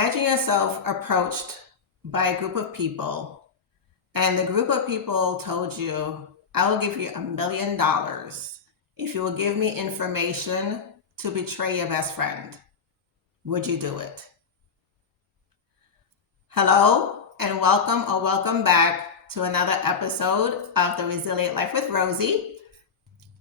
Imagine yourself approached by a group of people, and the group of people told you, I will give you $1,000,000 if you will give me information to betray your best friend. Would you do it? Hello, and welcome back to another episode of The Resilient Life with Rosie.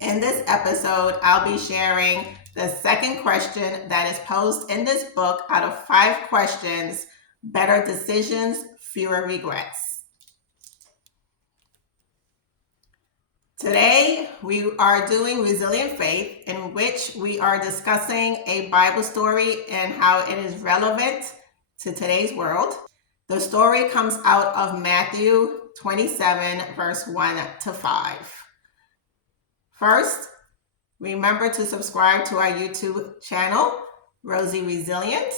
In this episode, I'll be sharing the second question that is posed in this book out of 5 questions: better decisions, fewer regrets. Today, we are doing Resilient Faith, in which we are discussing a Bible story and how it is relevant to today's world. The story comes out of Matthew 27, verse 1 to 5. First, remember to subscribe to our YouTube channel, Rosie Resilient.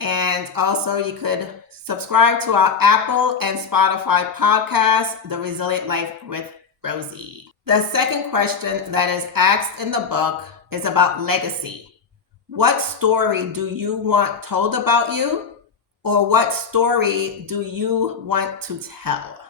And also you could subscribe to our Apple and Spotify podcast, The Resilient Life with Rosie. The second question that is asked in the book is about legacy. What story do you want told about you? Or what story do you want to tell?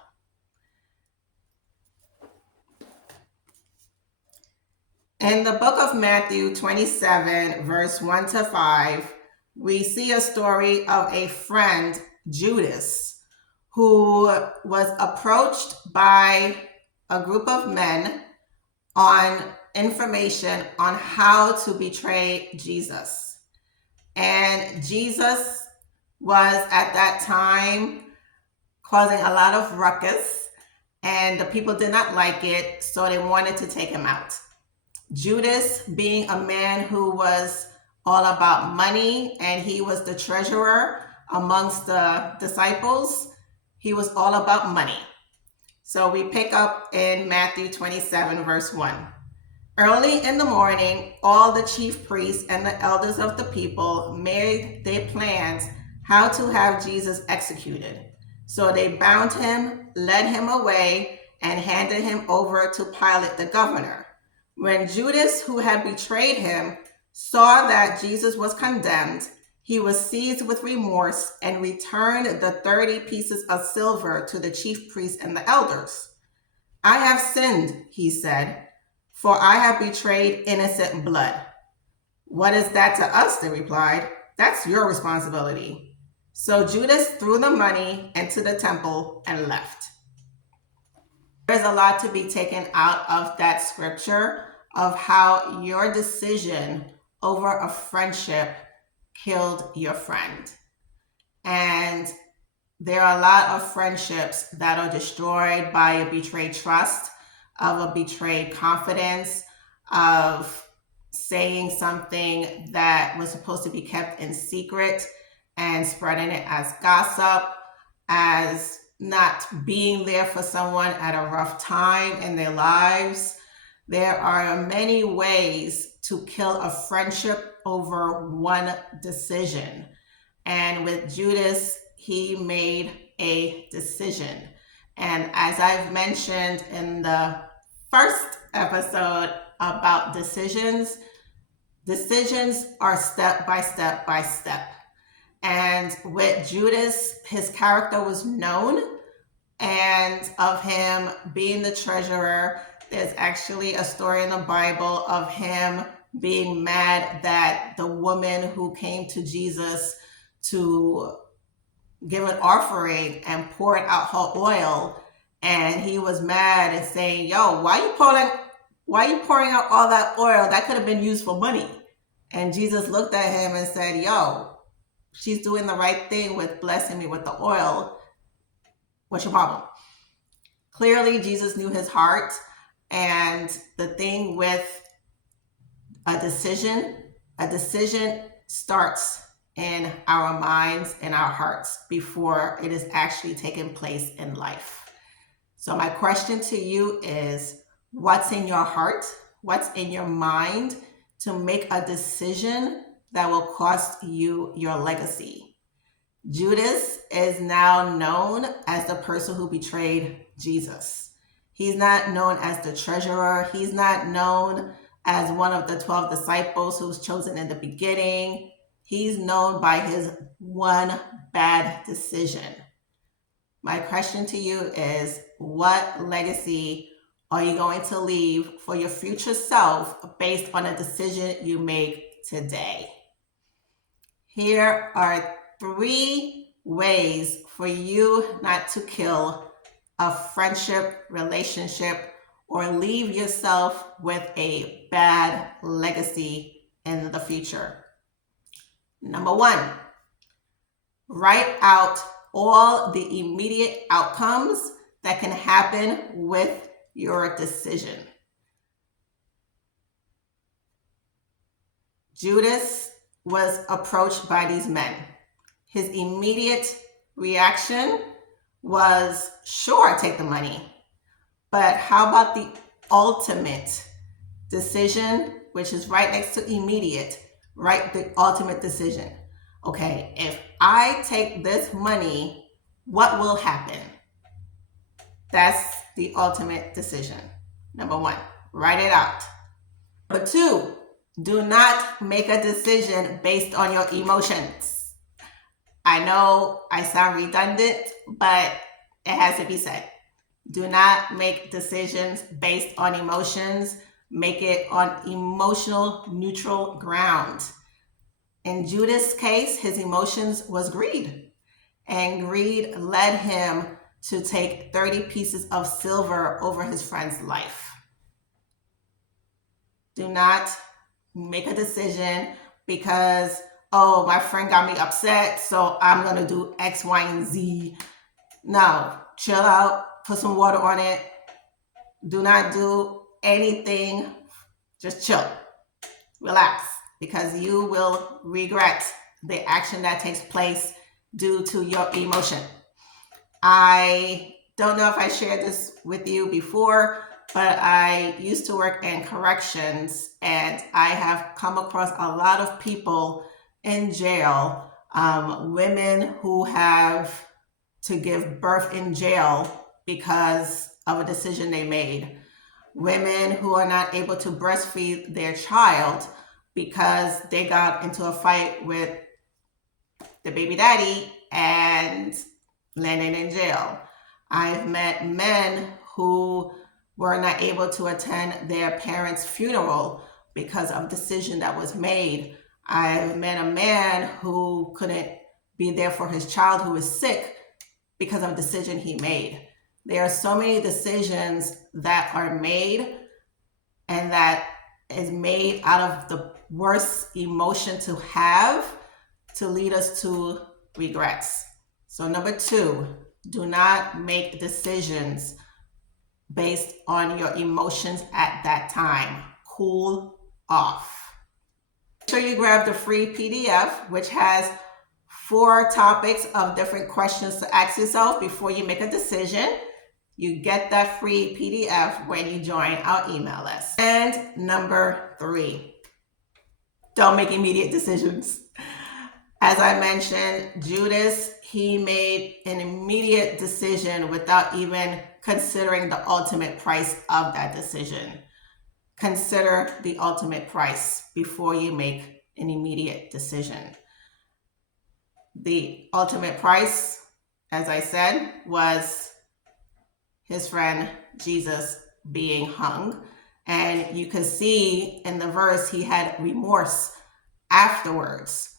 In the book of Matthew 27, verse 1 to 5, we see a story of a friend, Judas, who was approached by a group of men on information on how to betray Jesus. And Jesus was at that time causing a lot of ruckus, and the people did not like it, so they wanted to take him out. Judas, being a man who was all about money, and he was the treasurer amongst the disciples, he was all about money. So we pick up in Matthew 27, verse 1. Early in the morning, all the chief priests and the elders of the people made their plans how to have Jesus executed. So they bound him, led him away, and handed him over to Pilate the governor. When Judas, who had betrayed him, saw that Jesus was condemned, he was seized with remorse and returned the 30 pieces of silver to the chief priests and the elders. I have sinned, he said, for I have betrayed innocent blood. What is that to us? They replied. That's your responsibility. So Judas threw the money into the temple and left. There's a lot to be taken out of that scripture of how your decision over a friendship killed your friend. And there are a lot of friendships that are destroyed by a betrayed trust, of a betrayed confidence, of saying something that was supposed to be kept in secret and spreading it as gossip, as not being there for someone at a rough time in their lives. There are many ways to kill a friendship over one decision. And with Judas, he made a decision. And as I've mentioned in the first episode about decisions, decisions are step by step by step. And with Judas, his character was known, and of him being the treasurer, there's actually a story in the Bible of him being mad that the woman who came to Jesus to give an offering and poured out her oil, and he was mad and saying, yo, why are you pouring out all that oil? That could have been used for money. And Jesus looked at him and said, yo, she's doing the right thing with blessing me with the oil. What's your problem? Clearly, Jesus knew his heart. And the thing with a decision starts in our minds and our hearts before it is actually taking place in life. So my question to you is, what's in your heart? What's in your mind to make a decision that will cost you your legacy? Judas is now known as the person who betrayed Jesus. He's not known as the treasurer. He's not known as one of the 12 disciples who was chosen in the beginning. He's known by his one bad decision. My question to you is, what legacy are you going to leave for your future self based on a decision you make today? Here are 3 ways for you not to kill a friendship, relationship, or leave yourself with a bad legacy in the future. Number 1, write out all the immediate outcomes that can happen with your decision. Judas was approached by these men. His immediate reaction was, sure, take the money. But how about the ultimate decision, which is right next to immediate, right? The ultimate decision. Okay, if I take this money, what will happen? That's the ultimate decision. Number 1, write it out. Number 2, do not make a decision based on your emotions. I know I sound redundant, but it has to be said. Do not make decisions based on emotions. Make it on emotional neutral ground. In Judas' case, his emotions was greed. And greed led him to take 30 pieces of silver over his friend's life. Do not make a decision because, oh, my friend got me upset, so I'm going to do X, Y, and Z. No, chill out, put some water on it. Do not do anything. Just chill, relax, because you will regret the action that takes place due to your emotion. I don't know if I shared this with you before, but I used to work in corrections, and I have come across a lot of people in jail, women who have to give birth in jail because of a decision they made, women who are not able to breastfeed their child because they got into a fight with the baby daddy and landed in jail. I've met men who were not able to attend their parents' funeral because of a decision that was made. I've met a man who couldn't be there for his child who was sick because of a decision he made. There are so many decisions that are made, and that is made out of the worst emotion to have to lead us to regrets. So number 2, do not make decisions based on your emotions at that time. Cool off. Make sure you grab the free PDF, which has 4 topics of different questions to ask yourself before you make a decision. You get that free PDF when you join our email list. And number 3, don't make immediate decisions. As I mentioned, Judas, he made an immediate decision without even considering the ultimate price of that decision. Consider the ultimate price before you make an immediate decision. The ultimate price, as I said, was his friend Jesus being hung. And you can see in the verse, he had remorse afterwards.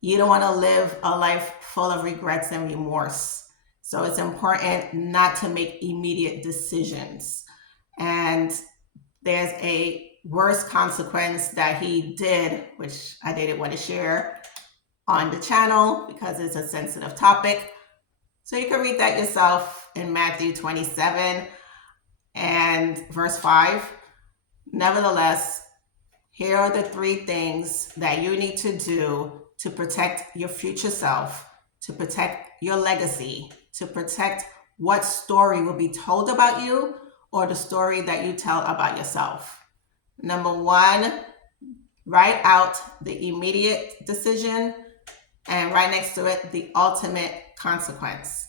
You don't want to live a life full of regrets and remorse. So it's important not to make immediate decisions. And there's a worse consequence that he did, which I didn't want to share on the channel because it's a sensitive topic. So you can read that yourself in Matthew 27 and verse 5. Nevertheless, here are the 3 things that you need to do to protect your future self, to protect your legacy, to protect what story will be told about you or the story that you tell about yourself. Number 1, write out the immediate decision, and right next to it, the ultimate consequence.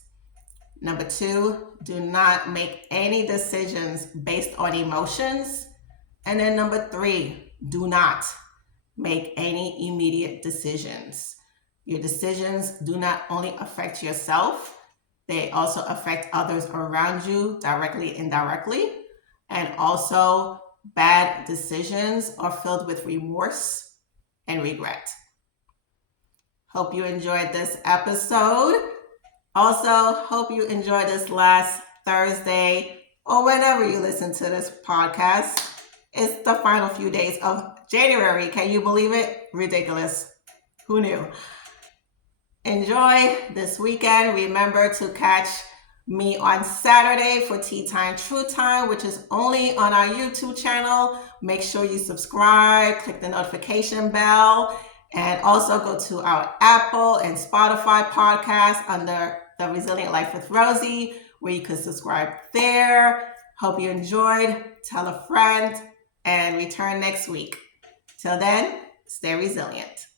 Number 2, do not make any decisions based on emotions. And then number 3, do not make any immediate decisions. Your decisions do not only affect yourself, they also affect others around you directly, indirectly. And also, bad decisions are filled with remorse and regret. Hope you enjoyed this episode. Also, hope you enjoyed this last Thursday or whenever you listen to this podcast. It's the final few days of January. Can you believe it? Ridiculous. Who knew? Enjoy this weekend. Remember to catch me on Saturday for Tea Time True Time, which is only on our YouTube channel. Make sure you subscribe, click the notification bell, and also go to our Apple and Spotify podcast under The Resilient Life with Rosie, where you can subscribe there. Hope you enjoyed. Tell a friend and return next week. Till then, stay resilient.